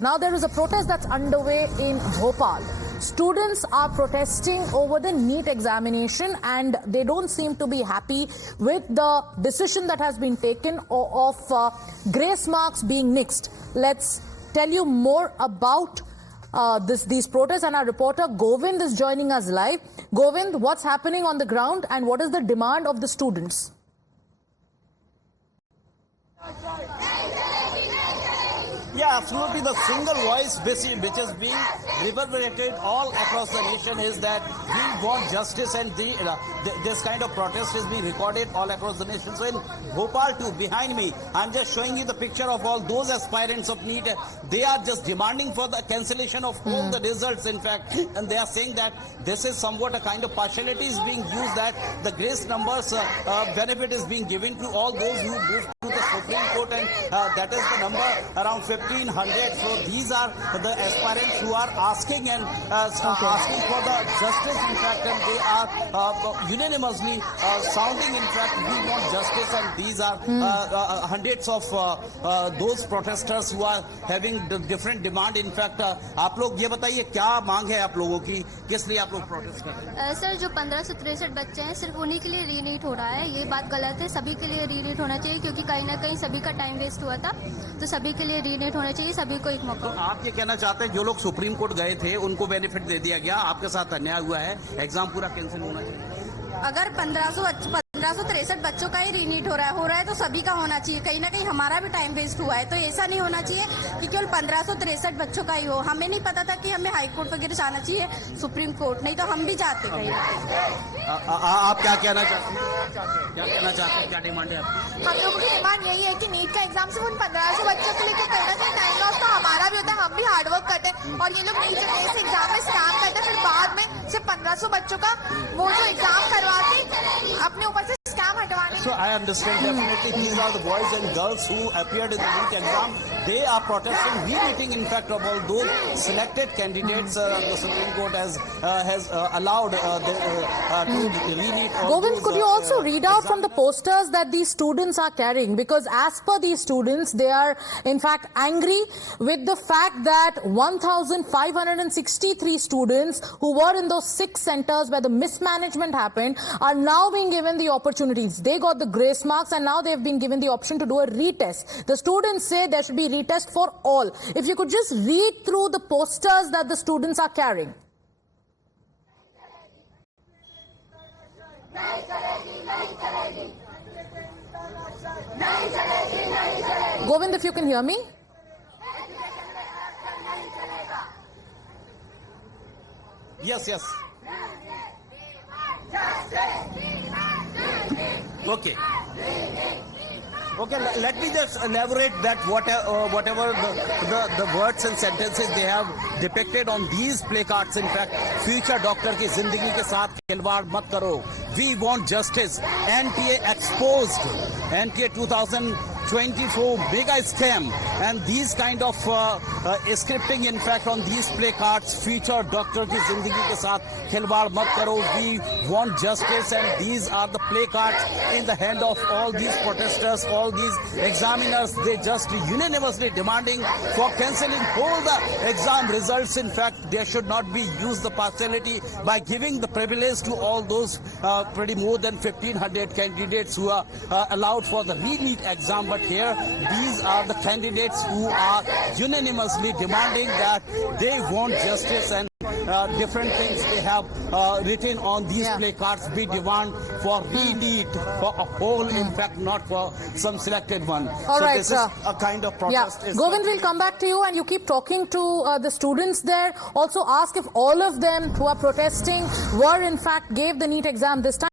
Now there is a protest that's underway in Bhopal. Students are protesting over the NEET examination and they don't seem to be happy with the decision that has been taken of grace marks being nixed. Let's tell you more about these protests, and our reporter Govind is joining us live. Govind, what's happening on the ground and what is the demand of the students? Yeah, absolutely. The single voice which is being reverberated all across the nation is that we want justice, and this kind of protest is being recorded all across the nation. So in Bhopal too, behind me, I'm just showing you the picture of all those aspirants of NEET. They are just demanding for the cancellation of all the results, in fact, and they are saying that this is somewhat a kind of partiality is being used, that the grace numbers benefit is being given to all those who move to the Supreme Court, and that is the number around 1,500. So these are the aspirants who are asking and asking for the justice, in fact, and they are unanimously sounding, in fact, we want justice, and these are hundreds of those protesters who are having the different demand. In fact, आप लोग ये बताइए क्या मांग है आप लोगों की, किस लिए आप लोग प्रोटेस्ट कर रहे हैं? सर, जो 1563 बच्चे हैं सिर्फ उन्हीं के लिए रीनीट हो रहा है, ये बात गलत है। सभी के लिए रीनीट होना चाहिए, क्योंकि कहीं ना कहीं सभी का टाइम वेस्ट हुआ था, तो सभी के लिए रीनीट होना चाहिए, सभी को एक मौका। तो आप ये कहना चाहते हैं जो लोग सुप्रीम कोर्ट गए थे उनको बेनिफिट दे दिया गया, आपके साथ अन्याय हुआ है, एग्जाम पूरा कैंसिल होना चाहिए? अगर 1563 बच्चों का ही रीनीट हो रहा है तो सभी का होना चाहिए। कहीं ना कहीं हमारा भी टाइम वेस्ट हुआ है, तो ऐसा नहीं होना चाहिए कि केवल 1563 बच्चों का ही हो। हमें नहीं पता था कि हमें हाई कोर्ट वगैरह जाना चाहिए, सुप्रीम कोर्ट, नहीं तो हम भी जाते कहीं। आप क्या कहना चाहते हैं? क्या डिमांड है आपकी? हम लोगों की डिमांड यही है कि नीट का एग्जाम सिर्फ उन 1500 बच्चों के लिए, कहीं ना कहीं टाइम लॉस तो हमारा भी होता है, हम भी हार्डवर्क करते हैं, और ये लोग नीट एग्जाम में स्कैम करते हैं, फिर बाद में सिर्फ 1500 बच्चों का वो जो एग्जाम करवाते अपने ऊपर से scam हटवाने। So I understand definitely these are the boys and girls who appeared in the NEET exam. They are protesting, re-meeting, in fact, of all those selected candidates. The Supreme Court has allowed to re-meet. Govind, could you also read out from the posters that these students are carrying? Because as per these students, they are in fact angry with the fact that 1,563 students who were in those 6 centers where the mismanagement happened are now being given the opportunities. They got the grace marks and now they've been given the option to do a retest. The students say there should be retest for all. If you could just read through the posters that the students are carrying. Govind, if you can hear me. Yes. Okay, let me just elaborate that whatever the words and sentences they have depicted on these placards, in fact, future doctor की जिंदगी के साथ खिलवाड़ मत करो, we want justice, NTA exposed, NTA 2024 mega scam, and these kind of scripting, in fact, on these placards, future doctor की जिंदगी के साथ खिलवाड़ मत करो, we want justice, and these are the placards in the hand of all these protesters, all these examiners. They just unanimously demanding for cancelling all the exam results. In fact, there should not be used the partiality by giving the privilege to all those pretty more than 1,500 candidates who are allowed for the re-NEET exam. But here, these are the candidates who are unanimously demanding that they want justice, and different things they have written on these placards. We demand for re-NEET for a whole, in fact, not for some selected one. All right, this is a kind of protest. Yeah. Govind, we'll come back to you, and you keep talking to the students there. Also ask if all of them who are protesting were in fact gave the NEET exam this time.